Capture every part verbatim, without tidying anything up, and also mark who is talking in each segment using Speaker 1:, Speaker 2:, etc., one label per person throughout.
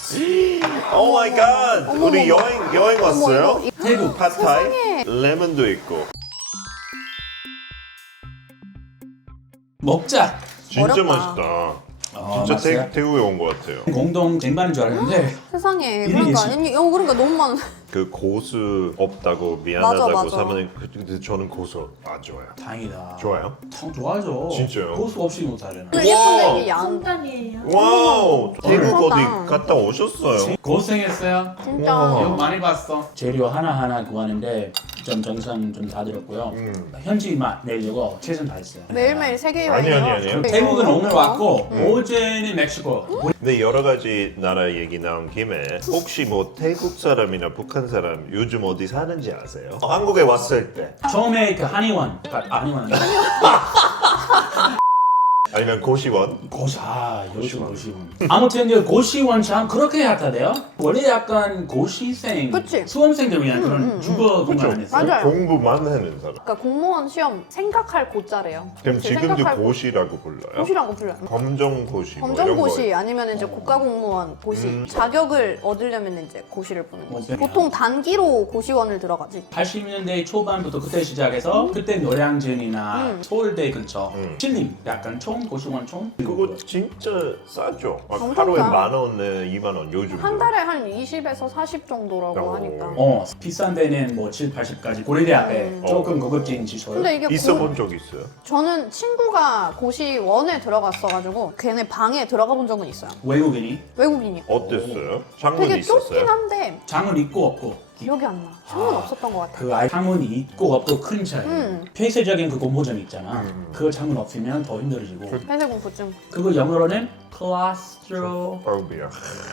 Speaker 1: 오 마이 갓!
Speaker 2: 어머,
Speaker 1: 우리
Speaker 2: 어머.
Speaker 1: 여행 여행 왔어요?
Speaker 2: 어머, 이거-
Speaker 3: 태국
Speaker 1: 팟타이, 레몬도 있고.
Speaker 3: 먹자.
Speaker 1: 진짜
Speaker 2: 어렵다.
Speaker 1: 맛있다.
Speaker 3: 어,
Speaker 1: 진짜
Speaker 3: 맛있어요?
Speaker 1: 태, 태국에 온 것 같아요.
Speaker 3: 공동 쟁반인 줄 알았는데
Speaker 2: 세상에
Speaker 3: 일이
Speaker 2: 그러니까
Speaker 3: 계시-
Speaker 2: 아니, 어, 그러니까 너무 많은.
Speaker 1: 그 고수 없다고 미안하다고
Speaker 2: 맞아, 맞아.
Speaker 1: 사모님 근데 저는 고수 안 좋아요.
Speaker 3: 다행이다.
Speaker 1: 좋아요?
Speaker 3: 참 좋아하죠.
Speaker 1: 진짜요?
Speaker 3: 고수 없이 못 살려나.
Speaker 2: 예쁜데 이게 양.
Speaker 4: 성단이에요.
Speaker 1: 와우! 태국 어디
Speaker 2: 괜찮다.
Speaker 1: 갔다 오셨어요?
Speaker 3: 고생했어요.
Speaker 2: 진짜.
Speaker 1: 와.
Speaker 3: 이거 많이 봤어. 재료 하나하나 구하는데 좀 정성 좀 다 들었고요.
Speaker 1: 음.
Speaker 3: 현지 맛 내려고 최선 다했어요.
Speaker 2: 매일매일 세계
Speaker 1: 아니,
Speaker 2: 여행이요.
Speaker 1: 아니, 아니요.
Speaker 3: 태국은 오늘 왔고
Speaker 1: 음.
Speaker 3: 어제는 멕시코.
Speaker 1: 근데 여러 가지 나라 얘기 나온 김에 혹시 뭐 태국 사람이나 북한 사람 요즘 어디 사는지 아세요? 한국에 왔을 때
Speaker 3: 처음에 그 한의원, 아, 한의원 아니야.
Speaker 1: 아니면 고시원
Speaker 3: 고시, 아 요즘
Speaker 1: 고시원.
Speaker 3: 고시원. 아무튼 그 고시원 참 그렇게 핫하대요. 원래 약간 고시생,
Speaker 2: 그치?
Speaker 3: 수험생들 위한 그런
Speaker 2: 음, 음,
Speaker 3: 주거 공간 아니었어요?
Speaker 2: 맞아요.
Speaker 1: 공부만 하는 사람.
Speaker 2: 그러니까 공무원 시험 생각할 고자래요.
Speaker 1: 그럼
Speaker 2: 그치,
Speaker 1: 지금도
Speaker 2: 생각할 고-
Speaker 1: 고시라고 불러요?
Speaker 2: 고시라고 불러요.
Speaker 1: 검정고시 뭐 이런
Speaker 2: 검정고시
Speaker 1: 거.
Speaker 2: 아니면 이제 국가공무원 고시
Speaker 1: 음.
Speaker 2: 자격을 얻으려면 이제 고시를 보는 거지.
Speaker 3: 어,
Speaker 2: 보통 단기로 고시원을 들어가지.
Speaker 3: 팔십 년대 초반부터 그때 시작해서 그때 노량진이나
Speaker 2: 음.
Speaker 3: 서울대 근처
Speaker 1: 음.
Speaker 3: 신림 약간 총 고시원 총
Speaker 1: 그거 진짜 싸죠. 막
Speaker 2: 엄청
Speaker 1: 하루에
Speaker 2: 싸.
Speaker 1: 만 원에 이만 원 요즘.
Speaker 2: 한 달에 한 이십에서 사십 정도라고
Speaker 1: 어.
Speaker 2: 하니까.
Speaker 3: 어 비싼 데는 뭐 칠, 팔십까지 고려대 앞에
Speaker 2: 음.
Speaker 3: 조금 고급진 시설.
Speaker 2: 근데 이게
Speaker 1: 있어
Speaker 2: 고-
Speaker 1: 본 적 있어요?
Speaker 2: 저는 친구가 고시원에 들어갔어가지고 걔네 방에 들어가 본 적은 있어요.
Speaker 3: 외국인이
Speaker 2: 외국인이.
Speaker 1: 어땠어요? 창문
Speaker 2: 되게 좁긴
Speaker 1: 있었어요?
Speaker 2: 한데
Speaker 3: 창문 있고 없고
Speaker 2: 기억이 안 나. 창문
Speaker 3: 아.
Speaker 2: 없었던 것 같아.
Speaker 3: 그 아예 창문이 있고 없고 큰 차이.
Speaker 2: 음.
Speaker 3: 폐쇄적인 그 공모전 있잖아.
Speaker 1: 음.
Speaker 3: 그 창문 없으면 더 힘들어지고.
Speaker 2: 폐쇄 공포증.
Speaker 3: 그거 영어로는 클라스트로.
Speaker 1: Phobia.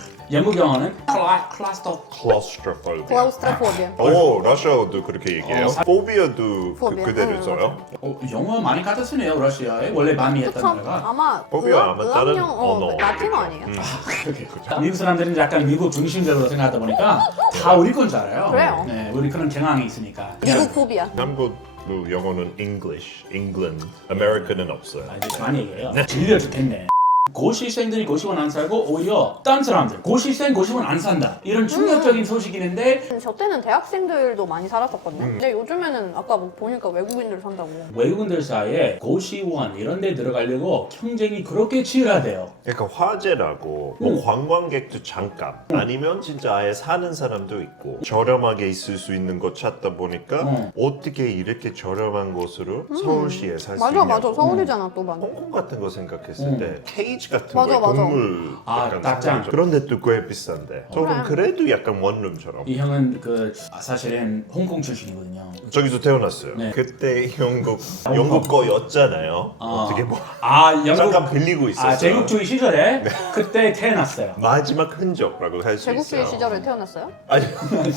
Speaker 3: 영국 영어는 클라 클라스터.
Speaker 1: Claustrophobia.
Speaker 2: 클라우스트로포비아.
Speaker 1: 오, 러시아어도 그렇게 얘기해요?
Speaker 3: 어, 사-
Speaker 1: 포비아도 그,
Speaker 2: 포비아.
Speaker 1: 그대로
Speaker 2: 응,
Speaker 1: 써요?
Speaker 3: 어, 영어 많이 갖다 쓰네요 러시아에. 원래 많이
Speaker 2: 그쵸?
Speaker 3: 했던 나라가.
Speaker 2: 아마
Speaker 1: 포비아
Speaker 2: 의학-
Speaker 1: 아마 다른
Speaker 2: 의학용 어,
Speaker 1: 언어.
Speaker 2: 라틴어 아니에요?
Speaker 1: 음.
Speaker 3: 그렇게. 미국 사람들은 약간 미국 중심적으로 생각하다 보니까 다 우리 건 줄 알아요.
Speaker 2: 그래요.
Speaker 3: 네, 우리 그런 경향이 있으니까.
Speaker 2: 미국 포비아.
Speaker 1: 한국 뭐 영어는 English, England, American은 없어요.
Speaker 3: 아, 이제 그만 얘기해요. 질려 죽겠네. 고시생들이 고시원 안 살고 오히려 딴 사람들 고시생 고시원 안 산다 이런 충격적인 소식이 있는데
Speaker 2: 저 때는 대학생들도 많이 살았었거든요.
Speaker 1: 음.
Speaker 2: 근데 요즘에는 아까 뭐 보니까 외국인들 산다고.
Speaker 3: 외국인들 사이에 고시원 이런 데 들어가려고 경쟁이 그렇게 치열하대요.
Speaker 1: 그러니까 화제라고 뭐 관광객도 잠깐 아니면 진짜 아예 사는 사람도 있고 저렴하게 있을 수 있는 거 찾다 보니까
Speaker 3: 음.
Speaker 1: 어떻게 이렇게 저렴한 곳으로 서울시에 살 수
Speaker 2: 맞아
Speaker 1: 있냐고
Speaker 2: 맞아 서울이잖아 또 많이.
Speaker 1: 홍콩 같은 거 생각했을
Speaker 3: 음.
Speaker 1: 때 케이지 같은
Speaker 2: 맞아,
Speaker 1: 거에
Speaker 2: 맞아.
Speaker 1: 동물
Speaker 3: 아,
Speaker 1: 약간
Speaker 3: 딱장.
Speaker 1: 생각하죠. 그런데 또 꽤 비싼데 조금
Speaker 2: 그래.
Speaker 1: 그래도 약간 원룸처럼
Speaker 3: 이 형은 그 아, 사실은 홍콩 출신이거든요.
Speaker 1: 저기서 태어났어요.
Speaker 3: 네.
Speaker 1: 그때 영국 영국 거였잖아요.
Speaker 3: 아.
Speaker 1: 어떻게 뭐
Speaker 3: 아 영국
Speaker 1: 잠깐 빌리고 있었어요.
Speaker 3: 아 제국주의 시절에 그때 태어났어요.
Speaker 1: 마지막 흔적이라고 할 수 있어요.
Speaker 2: 제국주의 시절에 태어났어요?
Speaker 1: 아니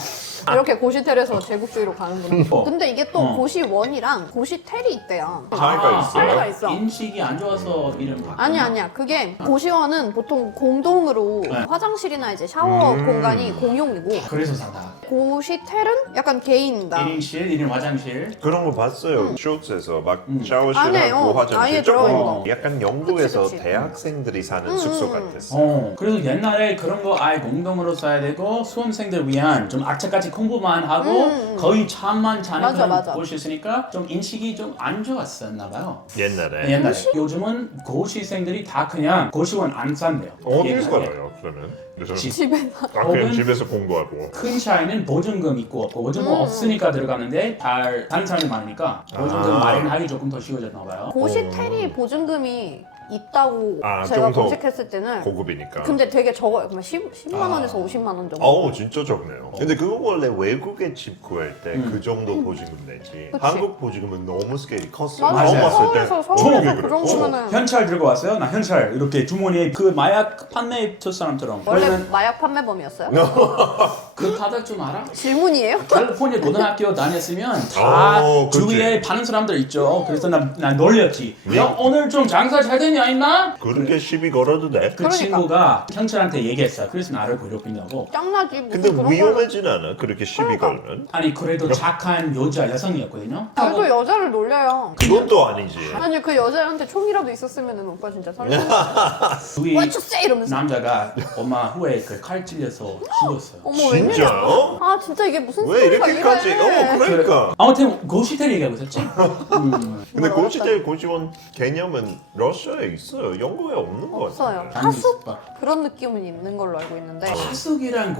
Speaker 2: 이렇게 고시텔에서 제국주의로 가는구나.
Speaker 3: 어.
Speaker 2: 근데 이게 또
Speaker 3: 어.
Speaker 2: 고시원이랑 고시텔이 있대요.
Speaker 1: 차이가 있어요?
Speaker 2: 차이가 있어.
Speaker 3: 인식이 안 좋아서 이름 바꾼
Speaker 2: 아니 아니야. 그게 고시원은 보통 공동으로
Speaker 3: 네.
Speaker 2: 화장실이나 이제 샤워
Speaker 1: 음.
Speaker 2: 공간이 공용이고
Speaker 3: 그래서 산다.
Speaker 2: 고시텔은 약간 개인이다.
Speaker 3: 일 인실, 일 인 화장실.
Speaker 1: 그런 거 봤어요. 쇼츠에서 막
Speaker 3: 음.
Speaker 1: 샤워실
Speaker 2: 안에,
Speaker 1: 하고
Speaker 2: 어,
Speaker 1: 화장실
Speaker 2: 아예
Speaker 1: 조금
Speaker 2: 들어있는
Speaker 3: 거.
Speaker 1: 약간 영국에서
Speaker 2: 그치, 그치.
Speaker 1: 대학생들이 사는
Speaker 2: 음,
Speaker 1: 숙소
Speaker 2: 음.
Speaker 1: 같았어.
Speaker 3: 어, 그래서 옛날에 그런 거 아예 공동으로 써야 되고 수험생들 위한 좀 악착같이 공부만 하고
Speaker 2: 음, 음.
Speaker 3: 거의 잠만 자는
Speaker 2: 맞아,
Speaker 3: 그런
Speaker 2: 맞아.
Speaker 3: 곳이었으니까 좀 인식이 좀 안 좋았었나 봐요.
Speaker 1: 옛날에
Speaker 3: 옛날에. 요즘은 고시생들이 다 그냥 고시원 안 산대요.
Speaker 1: 어딜
Speaker 3: 얘기하게.
Speaker 1: 살아요? 그러면 그래서
Speaker 3: 집.
Speaker 2: 집에서.
Speaker 1: 아, 그냥
Speaker 3: 혹은-
Speaker 1: 집에서 공부하고.
Speaker 3: 큰 차이는 보증금 있고 없고 보증금
Speaker 2: 음.
Speaker 3: 없으니까 들어가는데 잘 다른 사람이 많으니까 보증금
Speaker 1: 아.
Speaker 3: 마련하기 조금 더 쉬워졌나 봐요.
Speaker 2: 고시텔이 보증금이 있다고
Speaker 1: 아,
Speaker 2: 제가
Speaker 1: 좀 더
Speaker 2: 검색했을 때는
Speaker 1: 고급이니까.
Speaker 2: 근데 되게 적어요. 그냥 십, 십만
Speaker 3: 아.
Speaker 2: 원에서 오십만 원 정도.
Speaker 1: 어우 진짜 적네요. 근데 그거 원래 외국에 집 구할 때 그
Speaker 3: 음.
Speaker 1: 정도 보증금 내지.
Speaker 2: 그치.
Speaker 1: 한국 보증금은 너무 스케일이 컸어요.
Speaker 2: 맞아.
Speaker 1: 처음
Speaker 3: 맞아요.
Speaker 1: 왔을 때
Speaker 2: 서울에서
Speaker 1: 어떻게
Speaker 2: 서울에서
Speaker 1: 그래?
Speaker 2: 그 정도면은
Speaker 3: 현찰 들고 왔어요? 나 현찰 이렇게 주머니에 그 마약 판매 첫 사람처럼.
Speaker 2: 원래
Speaker 3: 그러면
Speaker 2: 마약 판매범이었어요?
Speaker 3: 그 바닥 좀 알아?
Speaker 2: 질문이에요?
Speaker 3: 캘리포니아 고등학교 다녔으면 다
Speaker 1: 어, 그치.
Speaker 3: 주위에 파는 사람들 있죠. 그래서 난, 난 놀렸지. 야 오늘 좀 장사 잘 되냐 임마?
Speaker 1: 그렇게 시비 걸어도 돼?
Speaker 3: 그
Speaker 2: 그러니까.
Speaker 3: 친구가 경찰한테 얘기했어. 그래서 나를 괴롭힌다고.
Speaker 2: 짱나지. 무슨
Speaker 1: 근데
Speaker 2: 그런 거를-
Speaker 1: 위험하진 않아 그렇게 시비 걸면.
Speaker 3: 아니 그래도 착한 여자 여성이었거든요.
Speaker 2: 저도 여자를 놀려요.
Speaker 1: 그것도 아니지.
Speaker 2: 아니 그 여자한테 총이라도 있었으면은 오빠 진짜 살려.
Speaker 3: 주위
Speaker 2: What you say 이러면서.
Speaker 3: 남자가 엄마 후에 그 칼 찔려서 죽었어요.
Speaker 2: 어머
Speaker 1: 진짜요?
Speaker 2: 웬일이야? 아 진짜 이게 무슨
Speaker 1: 왜
Speaker 2: 스토리가
Speaker 1: 이렇게까지?
Speaker 2: 이래?
Speaker 1: 어 그러니까.
Speaker 3: 아무튼 고시텔 얘기하고 있었지? 음.
Speaker 1: 근데
Speaker 2: 어렵다.
Speaker 1: 고시대 고시원 개념은 러시아에 있어요. 영국에 없는 것 같아요.
Speaker 2: 없어요.
Speaker 3: 당연히
Speaker 2: 하숙
Speaker 3: 있을
Speaker 2: 그런 느낌은 있는 걸로 알고 있는데
Speaker 3: 하숙이랑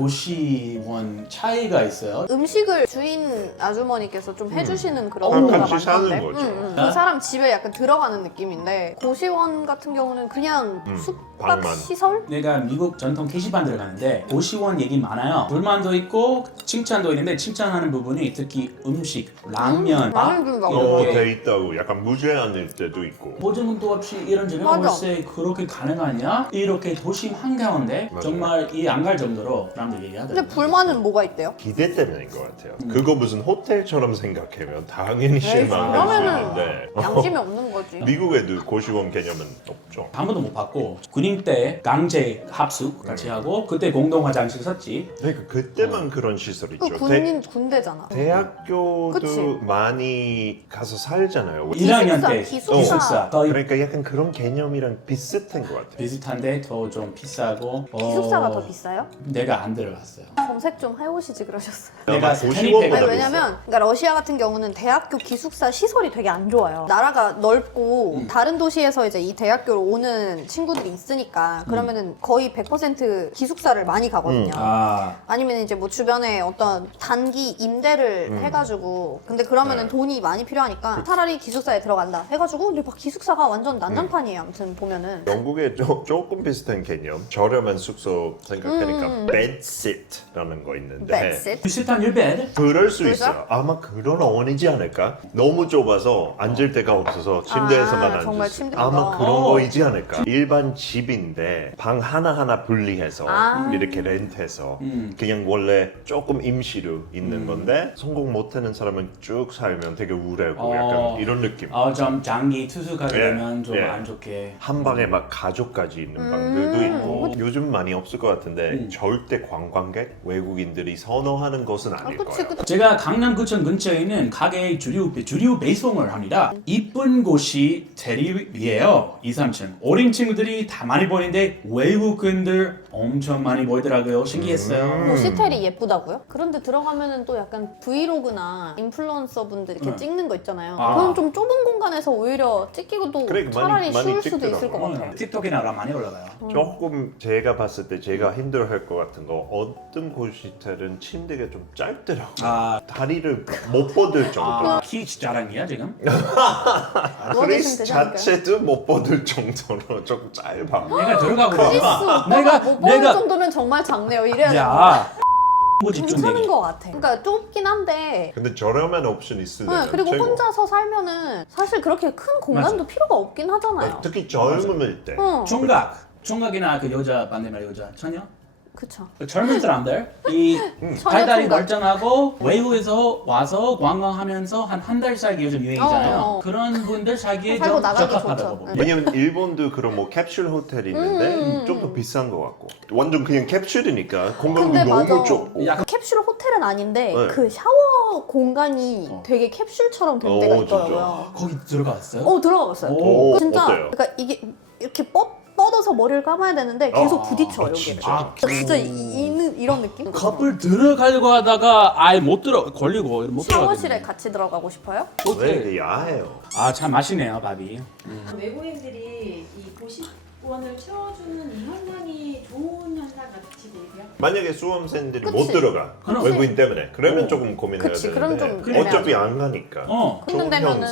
Speaker 3: 고시원 차이가 있어요.
Speaker 2: 음식을 주인 아주머니께서 좀 해주시는 그런
Speaker 3: 어,
Speaker 2: 경우가
Speaker 1: 같이 사는
Speaker 2: 많던데.
Speaker 1: 거죠.
Speaker 2: 응, 응. 그 사람 집에 약간 들어가는 느낌인데 고시원 같은 경우는 그냥
Speaker 1: 음,
Speaker 2: 숙박
Speaker 1: 방만.
Speaker 2: 시설?
Speaker 3: 내가 미국 전통 게시판 들어가는데 고시원 얘기 많아요. 불만도 있고 칭찬도 있는데 칭찬하는 부분이 특히 음식, 라면,
Speaker 2: 음,
Speaker 3: 밥
Speaker 2: 라면 준다고.
Speaker 1: 어,
Speaker 3: 이렇게
Speaker 1: 돼 있다고. 약간 무제한일 때도 있고.
Speaker 3: 보증금도 없이 이런 저런
Speaker 2: 맞아.
Speaker 3: 월세 그렇게 가능하냐? 이렇게 도심 한가운데
Speaker 1: 맞아요.
Speaker 3: 정말 이 안 갈 정도로 사람들 얘기하더라고요.
Speaker 2: 근데 불만은 뭐가 있대요?
Speaker 1: 기대 때문인 것 같아요.
Speaker 3: 음.
Speaker 1: 그거 무슨 호텔처럼 생각하면 당연히 실망할 수
Speaker 2: 그러면은
Speaker 1: 있는데
Speaker 2: 양심이 없는 거지.
Speaker 1: 미국에도 고시원 개념은 없죠.
Speaker 3: 한 번도 못 받고 군인 때 강제 합숙 같이 하고 그때 공동 화장실 썼지.
Speaker 1: 그러니까 그때만 그런 시설 있죠.
Speaker 2: 그 군인 군대잖아.
Speaker 1: 대, 대학교도
Speaker 2: 그치.
Speaker 1: 많이 가서 살잖아요.
Speaker 3: 일 학년 때
Speaker 2: 기숙사.
Speaker 3: 기숙사 거의
Speaker 1: 그러니까 약간 그런 개념이랑 비슷한 것 같아요.
Speaker 3: 비슷한데 더 좀 비싸고
Speaker 2: 기숙사가
Speaker 3: 어,
Speaker 2: 더 비싸요?
Speaker 3: 내가 안 들어갔어요.
Speaker 2: 검색 좀 해오시지 그러셨어요.
Speaker 3: 내가
Speaker 1: 고시원보다
Speaker 2: 아니
Speaker 3: 스탠리페이가
Speaker 2: 왜냐면 그러니까 러시아 같은 경우는 대학교 기숙사 시설이 되게 안 좋아요. 나라가 넓고
Speaker 3: 음.
Speaker 2: 다른 도시에서 이제 이 대학교로 오는 친구들이 있으니까 그러면은 거의 백 퍼센트 기숙사를 많이 가거든요.
Speaker 1: 음.
Speaker 3: 아
Speaker 2: 아니면 이제 뭐 주변에 어떤 단기 임대를
Speaker 1: 음.
Speaker 2: 해가지고 근데 그러면은
Speaker 1: 네.
Speaker 2: 돈이 많이 필요하니까 차라리 기숙사에 들어간다 해가지고 근데 막 기숙사가 완전 난장판이에요. 아무튼 보면은
Speaker 1: 영국에 조, 조금 비슷한 개념. 저렴한 숙소 생각하니까
Speaker 2: 음.
Speaker 1: bedsitt라는 거 있는데
Speaker 2: 백sit
Speaker 3: 비슷한 유배
Speaker 1: 그럴 수
Speaker 2: 그래서?
Speaker 1: 있어요. 아마 그런 어원이지 않을까? 너무 좁아서 앉을 데가 없어서 침대에서만
Speaker 2: 아, 정말
Speaker 1: 앉을 수
Speaker 2: 침대.
Speaker 1: 아마 그런
Speaker 3: 어.
Speaker 1: 거이지 않을까? 일반 집인데 방 하나하나 분리해서
Speaker 2: 아.
Speaker 1: 이렇게 렌트해서
Speaker 3: 음.
Speaker 1: 그냥 원래 조금 임시로 있는
Speaker 3: 음.
Speaker 1: 건데 성공 못하는 사람은 쭉 살면 되게 우울하고
Speaker 3: 어.
Speaker 1: 약간 이런 느낌.
Speaker 3: 어, 좀 장기 투숙하게
Speaker 1: 예,
Speaker 3: 되면 좀
Speaker 1: 예.
Speaker 3: 안 좋게
Speaker 1: 한 방에 막 가족까지 있는
Speaker 2: 음.
Speaker 1: 방들도 있고
Speaker 3: 음.
Speaker 1: 요즘 많이 없을 것 같은데
Speaker 3: 음.
Speaker 1: 절대 관광객 외국인들이 선호하는 것은
Speaker 2: 아
Speaker 1: 아닐
Speaker 2: 그치
Speaker 1: 거예요.
Speaker 2: 그치
Speaker 3: 제가 강남구청 근처에 있는 가게에 주류, 주류 배송을 합니다. 이쁜 곳이 대립이에요. 이, 삼 층. 어린 친구들이 다 많이 보이는데 외국인들 엄청 많이 보이더라고요. 신기했어요.
Speaker 1: 음.
Speaker 2: 호시텔이 예쁘다고요? 그런데 들어가면은 또 약간 브이로그나 인플루언서 분들 이렇게
Speaker 3: 네.
Speaker 2: 찍는 거 있잖아요.
Speaker 3: 아.
Speaker 2: 그럼 좀 좁은 공간에서 오히려 찍히고도
Speaker 1: 그래,
Speaker 2: 차라리
Speaker 1: 많이- 많이
Speaker 2: 쉬울 수도 있을 것
Speaker 1: 찍더라고요.
Speaker 2: 같아요.
Speaker 3: 음, 틱톡이나 많이 올라가요.
Speaker 1: 조금 제가 봤을 때 제가 힘들어할 것 같은 거 어떤 고시텔은 침대가 좀 짧더라고요.
Speaker 3: 아,
Speaker 1: 다리를 못 뻗을 정도.
Speaker 3: 아, 키 자랑이야 지금?
Speaker 2: 누워
Speaker 1: 크리스
Speaker 2: 계시면 되지 않을까요?
Speaker 1: 자체도 못 뻗을 정도로 조금 짧아.
Speaker 3: 내가 들어가고
Speaker 2: 크리스
Speaker 3: 있지만
Speaker 2: 오빠가
Speaker 3: 내가
Speaker 2: 못 보는
Speaker 3: 내가
Speaker 2: 정도면 정말 작네요. 이래야 되는 거야.
Speaker 3: 야 뭐지 좀
Speaker 2: 괜찮은
Speaker 3: 되게.
Speaker 2: 것 같아. 그러니까 좁긴 한데
Speaker 1: 근데 저렴한 옵션 있으면
Speaker 2: 네, 그리고
Speaker 1: 최고.
Speaker 2: 혼자서 살면은 사실 그렇게 큰 공간도 필요가 없긴 하잖아요.
Speaker 1: 특히 젊을 때.
Speaker 2: 어,
Speaker 3: 총각, 총각이나 그 여자 반대말 여자 처녀.
Speaker 2: 그쵸.
Speaker 3: 그 젊은 사람들 이
Speaker 2: 처녀
Speaker 3: 발달이
Speaker 2: 총각.
Speaker 3: 멀쩡하고 외국에서 와서 관광하면서 한 한 달 살기 요즘 유행이잖아요.
Speaker 2: 어, 어.
Speaker 3: 그런 분들 살기에
Speaker 2: 살고
Speaker 3: 좀
Speaker 2: 나가기
Speaker 3: 적합하다고
Speaker 2: 좋죠.
Speaker 3: 봅니다.
Speaker 1: 왜냐면 일본도 그런 뭐 캡슐 호텔이 있는데
Speaker 2: 음.
Speaker 1: 좀 더 비싼 것 같고 완전 그냥 캡슐이니까 공간도
Speaker 2: 근데
Speaker 1: 너무
Speaker 2: 맞아.
Speaker 1: 좁고
Speaker 3: 약간
Speaker 2: 캡슐 호텔은 아닌데
Speaker 1: 네.
Speaker 2: 그 샤워 공간이
Speaker 3: 어.
Speaker 2: 되게 캡슐처럼 된
Speaker 1: 어,
Speaker 2: 데가
Speaker 1: 진짜.
Speaker 2: 있더라고요.
Speaker 3: 거기 들어갔어요?
Speaker 2: 어 들어가봤어요.
Speaker 3: 오.
Speaker 1: 오,
Speaker 2: 진짜
Speaker 1: 어때요?
Speaker 2: 그러니까 이게 이렇게 뻗 뻗어서 머리를 감아야 되는데 계속
Speaker 3: 아,
Speaker 2: 부딪혀
Speaker 1: 아,
Speaker 2: 여기를.
Speaker 1: 진짜?
Speaker 3: 아,
Speaker 2: 진짜 이, 이, 이런 느낌?
Speaker 3: 커플 들어가려고 하다가 아예 못 들어 걸리고 못
Speaker 2: 샤워실에
Speaker 3: 들어가거든요.
Speaker 2: 같이 들어가고 싶어요?
Speaker 1: 왜
Speaker 3: 호텔.
Speaker 1: 이렇게 야해요?
Speaker 3: 아참 맛있네요 밥이.
Speaker 4: 외국인들이 이 고시원을 채워주는 이 현상이 좋은 현상 같이 보이세요?
Speaker 1: 만약에 수험생들이
Speaker 2: 그치.
Speaker 1: 못 들어가
Speaker 3: 그럼.
Speaker 1: 외국인 때문에 그러면
Speaker 3: 어.
Speaker 1: 조금 고민해야
Speaker 2: 그치,
Speaker 1: 되는데
Speaker 2: 그럼 좀
Speaker 1: 어차피
Speaker 2: 애매하죠.
Speaker 1: 안 가니까
Speaker 3: 어.
Speaker 1: 좋은
Speaker 2: 그런 데면은
Speaker 1: 현상.
Speaker 2: 음.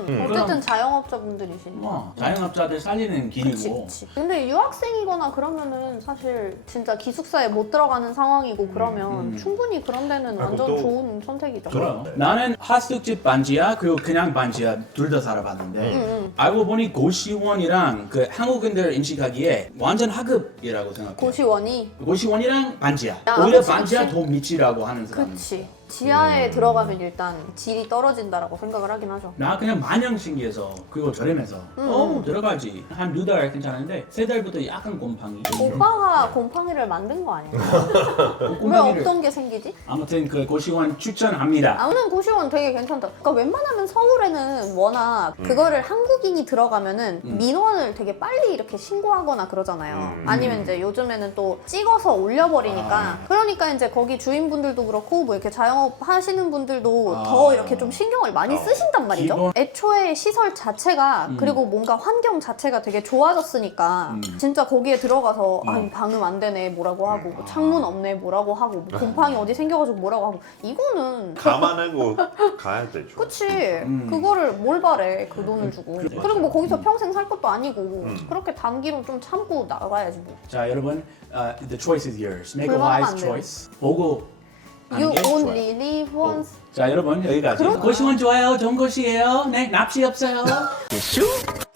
Speaker 1: 음.
Speaker 2: 어쨌든 자영업자분들이시니까.
Speaker 3: 뭐 자영업자들 살리는
Speaker 2: 그치,
Speaker 3: 길이고.
Speaker 2: 그치. 근데 유학생이거나 그러면은 사실 진짜 기숙사에 못 들어가는 상황이고 그러면
Speaker 3: 음.
Speaker 2: 충분히 그런 데는
Speaker 1: 아이고,
Speaker 2: 완전
Speaker 1: 또-
Speaker 2: 좋은 선택이죠.
Speaker 3: 그럼
Speaker 1: 네.
Speaker 3: 나는 하숙집 반지하 그리고 그냥 반지하 둘 다 살아봤는데
Speaker 2: 응, 응.
Speaker 3: 알고 보니 고시원이랑 그 한국인들 인식하기에 완전 하급이라고 생각해.
Speaker 2: 고시원이
Speaker 3: 고시원이랑 반지하.
Speaker 2: 아,
Speaker 3: 오히려
Speaker 2: 그치,
Speaker 3: 반지하
Speaker 2: 그치.
Speaker 3: 더 미치라고 하는 사람.
Speaker 2: 그치. 지하에
Speaker 1: 음.
Speaker 2: 들어가면 일단 질이 떨어진다라고 생각을 하긴 하죠.
Speaker 3: 나 그냥 마냥 신기해서 그거 저렴해서
Speaker 2: 음.
Speaker 3: 어 들어가지 한 두 달 괜찮은데 세 달부터 약간 곰팡이.
Speaker 2: 오빠가 곰팡이를 만든 거 아니야? 왜
Speaker 3: 곰팡이를
Speaker 2: 없던 게 생기지?
Speaker 3: 아무튼 그 고시원 추천합니다.
Speaker 2: 아무튼 고시원 되게 괜찮다. 그러니까 웬만하면 서울에는 워낙 그거를 한국인이 들어가면은
Speaker 3: 음.
Speaker 2: 민원을 되게 빨리 이렇게 신고하거나 그러잖아요.
Speaker 1: 음.
Speaker 2: 아니면 이제 요즘에는 또 찍어서 올려버리니까.
Speaker 3: 아.
Speaker 2: 그러니까 이제 거기 주인분들도 그렇고 뭐 이렇게 자영업 하시는 분들도
Speaker 3: 아.
Speaker 2: 더 이렇게 좀 신경을 많이
Speaker 1: 어.
Speaker 2: 쓰신단 말이죠.
Speaker 3: 기본-
Speaker 2: 애초에 시설 자체가
Speaker 3: 음.
Speaker 2: 그리고 뭔가 환경 자체가 되게 좋아졌으니까
Speaker 3: 음.
Speaker 2: 진짜 거기에 들어가서
Speaker 3: 음.
Speaker 2: 아, 이 방음 안 되네 뭐라고 하고 뭐 창문 없네 뭐라고 하고 뭐 곰팡이 어디 생겨가지고 뭐라고 하고 이거는
Speaker 1: 감안하고 가야 되죠.
Speaker 2: 그치
Speaker 3: 음.
Speaker 2: 그거를 뭘 바래 그 돈을 주고
Speaker 3: 그래.
Speaker 2: 그리고 뭐 거기서 평생 살 것도 아니고
Speaker 1: 음.
Speaker 2: 그렇게 단기로 좀 참고 나가야지 뭐
Speaker 3: 자 여러분, uh, the choice is yours. Make a
Speaker 2: 불만하면
Speaker 3: wise
Speaker 2: 안 돼요.
Speaker 3: choice. 보고 하는
Speaker 2: You
Speaker 3: 게 좋아요.
Speaker 2: only live once
Speaker 3: 자 여러분 여기까지.
Speaker 2: 그럼-
Speaker 3: 고시원 좋아요. 좋은 곳이에요. 네 납치 없어요. 슈.